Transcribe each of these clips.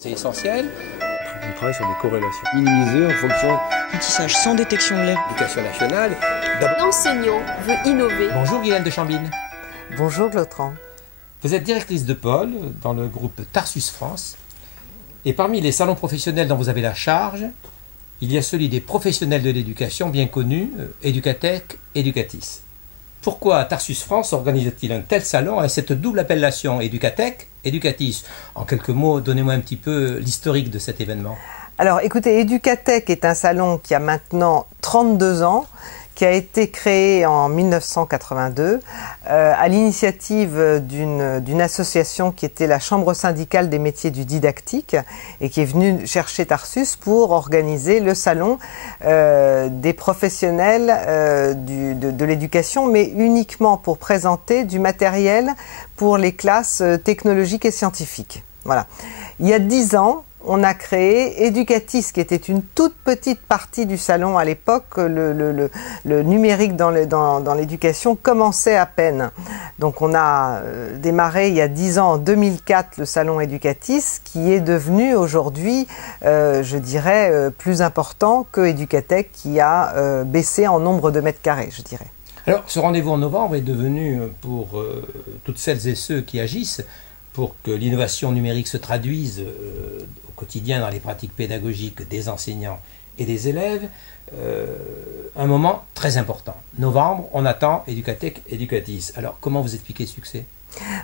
C'est essentiel. On travaille sur des corrélations. Minimiser en fonction. Apprentissage sans détection de l'erreur. L'éducation nationale. L'enseignant veut innover. Bonjour Guylaine de Chambine. Bonjour Clautran. Vous êtes directrice de pôle dans le groupe Tarsus France. Et parmi les salons professionnels dont vous avez la charge, il y a celui des professionnels de l'éducation bien connus, Educatech, Educatis. Pourquoi Tarsus France organise-t-il un tel salon avec cette double appellation Educatech, Educatis? En quelques mots, donnez-moi un petit peu l'historique de cet événement. Alors écoutez, Educatech est un salon qui a maintenant 32 ans, qui a été créé en 1982 à l'initiative d'une association qui était la Chambre syndicale des métiers du didactique et qui est venue chercher Tarsus pour organiser le salon des professionnels de l'éducation, mais uniquement pour présenter du matériel pour les classes technologiques et scientifiques. Voilà. Il y a 10 ans, on a créé Educatis, qui était une toute petite partie du salon à l'époque. Le numérique dans l'éducation commençait à peine. Donc on a démarré il y a 10 ans, en 2004, le salon Educatis, qui est devenu aujourd'hui, je dirais, plus important que Educatech, qui a baissé en nombre de mètres carrés, je dirais. Alors, ce rendez-vous en novembre est devenu, pour toutes celles et ceux qui agissent, pour que l'innovation numérique se traduise au quotidien dans les pratiques pédagogiques des enseignants et des élèves, un moment très important. Novembre, on attend Educatech, Educatis. Alors, comment vous expliquez le succès ?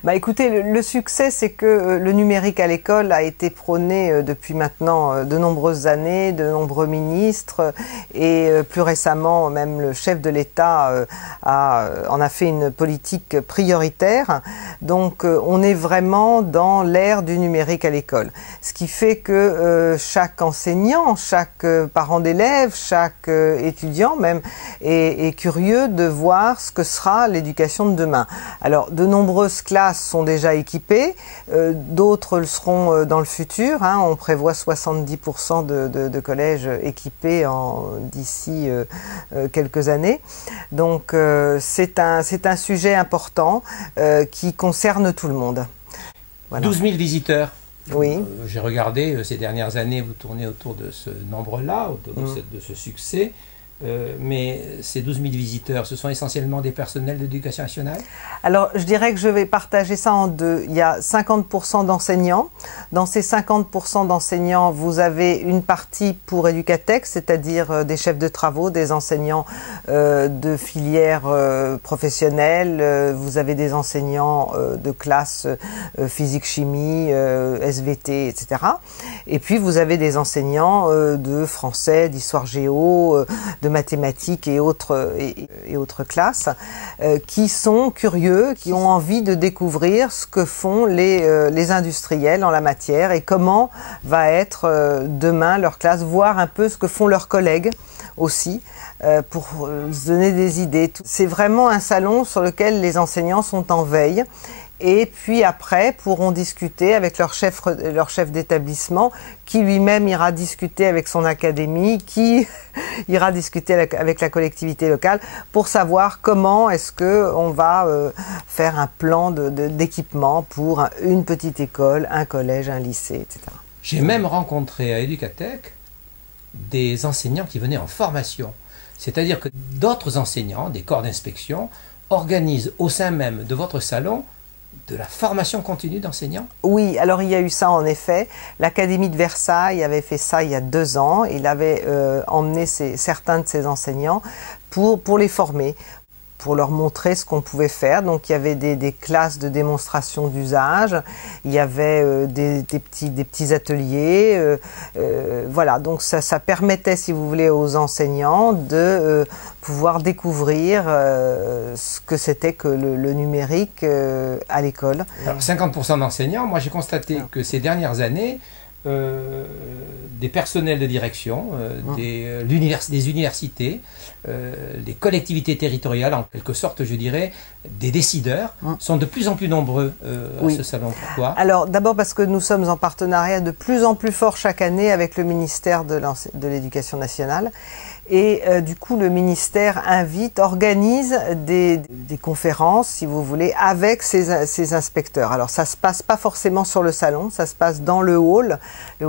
Bah écoutez, le succès, c'est que le numérique à l'école a été prôné depuis maintenant de nombreuses années, de nombreux ministres, et plus récemment, même le chef de l'État en a fait une politique prioritaire. Donc on est vraiment dans l'ère du numérique à l'école. Ce qui fait que chaque enseignant, chaque parent d'élève, chaque étudiant même est curieux de voir ce que sera l'éducation de demain. Alors de nombreuses classes sont déjà équipées, d'autres le seront dans le futur. On prévoit 70% de collèges équipés d'ici quelques années. Donc c'est un sujet important qui concerne tout le monde. Voilà. 12 000 visiteurs. Oui. J'ai regardé ces dernières années, vous tournez autour de ce nombre-là, de ce succès. Mais ces 12 000 visiteurs, ce sont essentiellement des personnels de l'éducation nationale? Alors, je dirais que je vais partager ça en deux. Il y a 50% d'enseignants. Dans ces 50% d'enseignants, vous avez une partie pour Educatech, c'est-à-dire des chefs de travaux, des enseignants de filières professionnelles. Vous avez des enseignants de classe physique-chimie, SVT, etc. Et puis, vous avez des enseignants de français, d'histoire-géo, de mathématiques et autres classes qui sont curieux, qui ont envie de découvrir ce que font les industriels en la matière et comment va être demain leur classe, voir un peu ce que font leurs collègues aussi pour se donner des idées. C'est vraiment un salon sur lequel les enseignants sont en veille. Et puis après, pourront discuter avec leur chef d'établissement, qui lui-même ira discuter avec son académie, qui ira discuter avec la collectivité locale pour savoir comment est-ce qu'on va faire un plan d'équipement pour une petite école, un collège, un lycée, etc. J'ai même rencontré à Educatech des enseignants qui venaient en formation. C'est-à-dire que d'autres enseignants, des corps d'inspection, organisent au sein même de votre salon de la formation continue d'enseignants? Oui, alors il y a eu ça en effet. L'Académie de Versailles avait fait ça il y a 2 ans. Il avait emmené certains de ses enseignants pour les former, pour leur montrer ce qu'on pouvait faire. Donc il y avait des classes de démonstration d'usage, il y avait des petits ateliers. Voilà, donc ça permettait, si vous voulez, aux enseignants de pouvoir découvrir ce que c'était que le numérique à l'école. Alors 50% d'enseignants, moi j'ai constaté que ces dernières années, des personnels de direction, des universités, les collectivités territoriales, en quelque sorte, je dirais, des décideurs, sont de plus en plus nombreux à ce salon. Pourquoi? Alors, d'abord parce que nous sommes en partenariat de plus en plus fort chaque année avec le ministère de l'Éducation nationale. Et du coup, le ministère organise des conférences, si vous voulez, avec ces inspecteurs. Alors, ça ne se passe pas forcément sur le salon, ça se passe dans le hall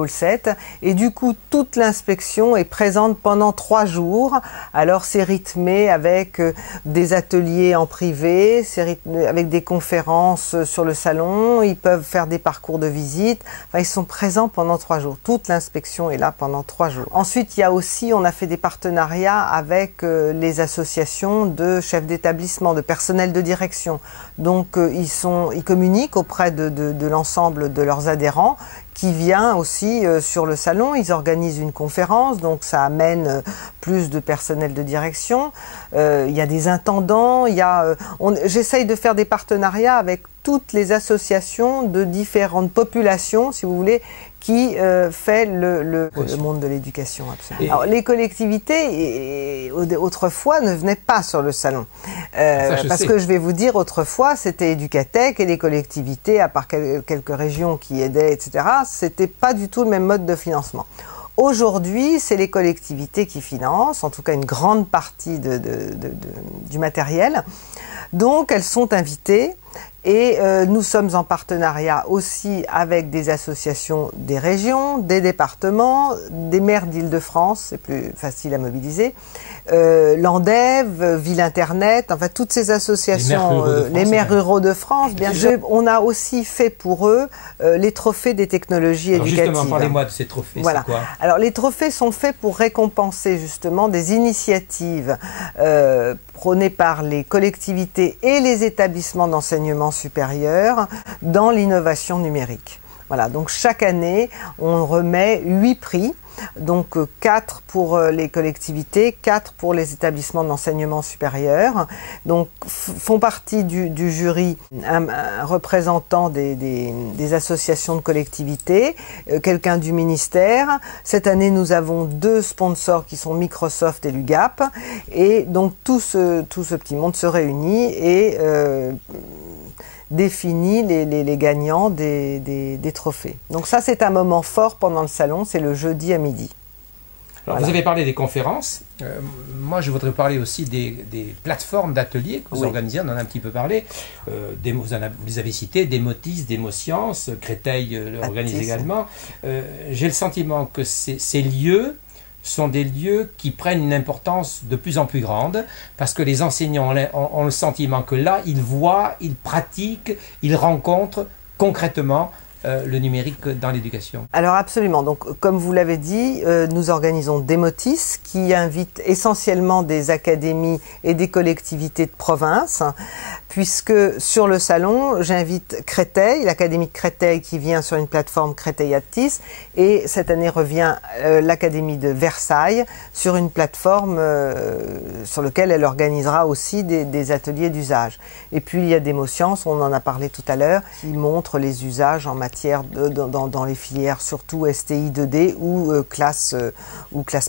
7. Et du coup, toute l'inspection est présente pendant 3 jours. Alors, c'est rythmé avec des ateliers en privé, c'est rythmé avec des conférences sur le salon. Ils peuvent faire des parcours de visite. Enfin, ils sont présents pendant 3 jours. Toute l'inspection est là pendant 3 jours. Ensuite, il y a aussi, on a fait des partenariats avec les associations de chefs d'établissement, de personnel de direction. Donc, ils communiquent auprès de l'ensemble de leurs adhérents qui vient aussi sur le salon. Ils organisent une conférence, donc ça amène plus de personnel de direction. Il y a des intendants, j'essaye de faire des partenariats avec toutes les associations de différentes populations, si vous voulez, qui fait le monde de l'éducation. Alors, les collectivités, autrefois, ne venaient pas sur le salon. Parce que je vais vous dire, autrefois, c'était Éducatech et les collectivités, à part quelques régions qui aidaient, etc., c'était pas du tout le même mode de financement. Aujourd'hui, c'est les collectivités qui financent, en tout cas une grande partie du matériel. Donc, elles sont invitées. Et nous sommes en partenariat aussi avec des associations des régions, des départements, des maires d'Île-de-France, c'est plus facile à mobiliser, l'ANDEV, Ville Internet, enfin toutes ces associations, les maires ruraux de France, bien sûr. On a aussi fait pour eux les trophées des technologies éducatives. Justement, parlez-moi de ces trophées, voilà. C'est quoi? Alors les trophées sont faits pour récompenser justement des initiatives prônées par les collectivités et les établissements d'enseignement supérieur dans l'innovation numérique. Voilà, donc chaque année, on remet 8 prix, donc 4 pour les collectivités, 4 pour les établissements d'enseignement supérieur. Donc font partie du jury un représentant des associations de collectivités, quelqu'un du ministère. Cette année, nous avons 2 sponsors qui sont Microsoft et l'UGAP. Et donc tout ce petit monde se réunit et définit les gagnants des trophées. Donc ça, c'est un moment fort pendant le salon, c'est le jeudi à midi. Alors, voilà. Vous avez parlé des conférences. Moi, je voudrais parler aussi des plateformes d'ateliers que vous organisez. On en a un petit peu parlé. Vous les avez cités, Démotis, Démosciences, Créteil l'organise également. J'ai le sentiment que ces lieux sont des lieux qui prennent une importance de plus en plus grande parce que les enseignants ont le sentiment que là, ils voient, ils pratiquent, ils rencontrent concrètement le numérique dans l'éducation. Alors absolument, donc comme vous l'avez dit, nous organisons Démotis qui invite essentiellement des académies et des collectivités de province, puisque sur le salon, j'invite Créteil, l'Académie de Créteil qui vient sur une plateforme Créteil Actis, et cette année revient l'Académie de Versailles sur une plateforme sur laquelle elle organisera aussi des ateliers d'usage. Et puis il y a Démosciences, on en a parlé tout à l'heure, qui montre les usages en matière dans les filières, surtout STI 2D ou classe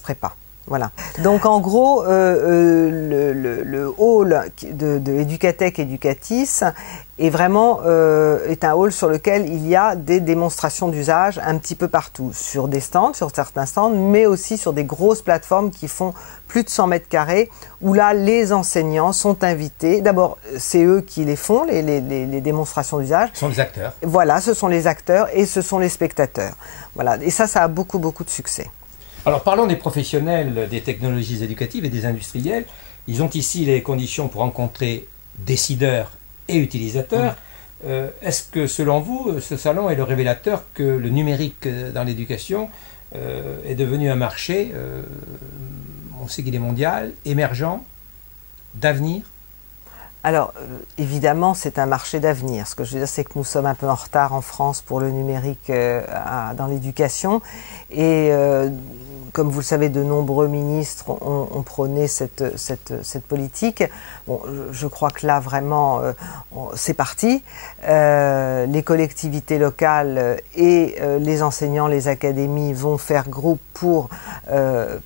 prépa. Voilà. Donc en gros, le hall de Éducatech Educatis est vraiment est un hall sur lequel il y a des démonstrations d'usage un petit peu partout, sur des stands, sur certains stands, mais aussi sur des grosses plateformes qui font plus de 100 mètres carrés, où là, les enseignants sont invités. D'abord, c'est eux qui les font, les démonstrations d'usage. Ce sont les acteurs. Voilà, ce sont les acteurs et ce sont les spectateurs. Voilà. Et ça a beaucoup, beaucoup de succès. Alors parlons des professionnels des technologies éducatives et des industriels. Ils ont ici les conditions pour rencontrer décideurs et utilisateurs. Est-ce que selon vous, ce salon est le révélateur que le numérique dans l'éducation est devenu un marché, on sait qu'il est mondial, émergent, d'avenir? Alors, évidemment, c'est un marché d'avenir. Ce que je veux dire, c'est que nous sommes un peu en retard en France pour le numérique dans l'éducation. Et comme vous le savez, de nombreux ministres ont prôné cette politique. Bon, je crois que là, vraiment, c'est parti. Les collectivités locales et les enseignants, les académies vont faire groupe pour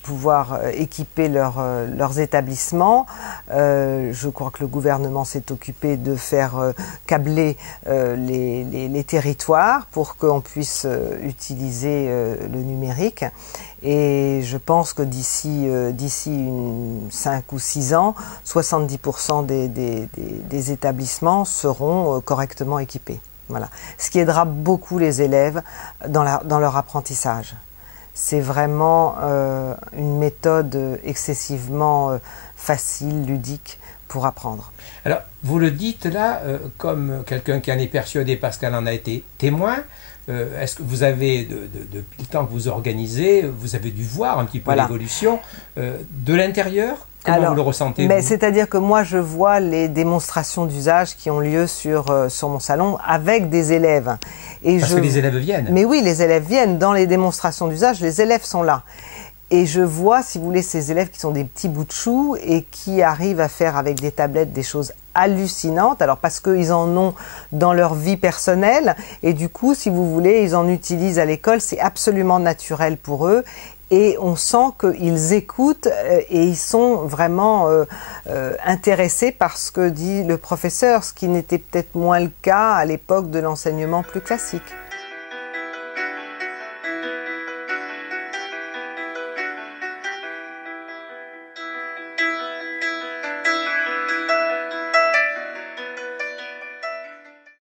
pouvoir équiper leurs établissements. Je crois que le gouvernement s'est occupé de faire câbler les territoires pour qu'on puisse utiliser le numérique. Et Et je pense que d'ici 5 ou 6 ans, 70% des établissements seront correctement équipés. Voilà. Ce qui aidera beaucoup les élèves dans leur apprentissage. C'est vraiment une méthode excessivement facile, ludique pour apprendre. Alors, vous le dites là comme quelqu'un qui en est persuadé parce qu'elle en a été témoin. Est-ce que vous avez, depuis le temps que vous organisez, vous avez dû voir un petit peu l'évolution de l'intérieur? Comment vous le ressentez? C'est-à-dire que moi, je vois les démonstrations d'usage qui ont lieu sur mon salon avec des élèves. Parce que les élèves viennent. Mais oui, les élèves viennent. Dans les démonstrations d'usage, les élèves sont là. Et je vois, si vous voulez, ces élèves qui sont des petits bouts de chou et qui arrivent à faire avec des tablettes des choses hallucinantes. Alors parce qu'ils en ont dans leur vie personnelle et du coup, si vous voulez, ils en utilisent à l'école. C'est absolument naturel pour eux. Et on sent qu'ils écoutent et ils sont vraiment intéressés par ce que dit le professeur, ce qui n'était peut-être moins le cas à l'époque de l'enseignement plus classique.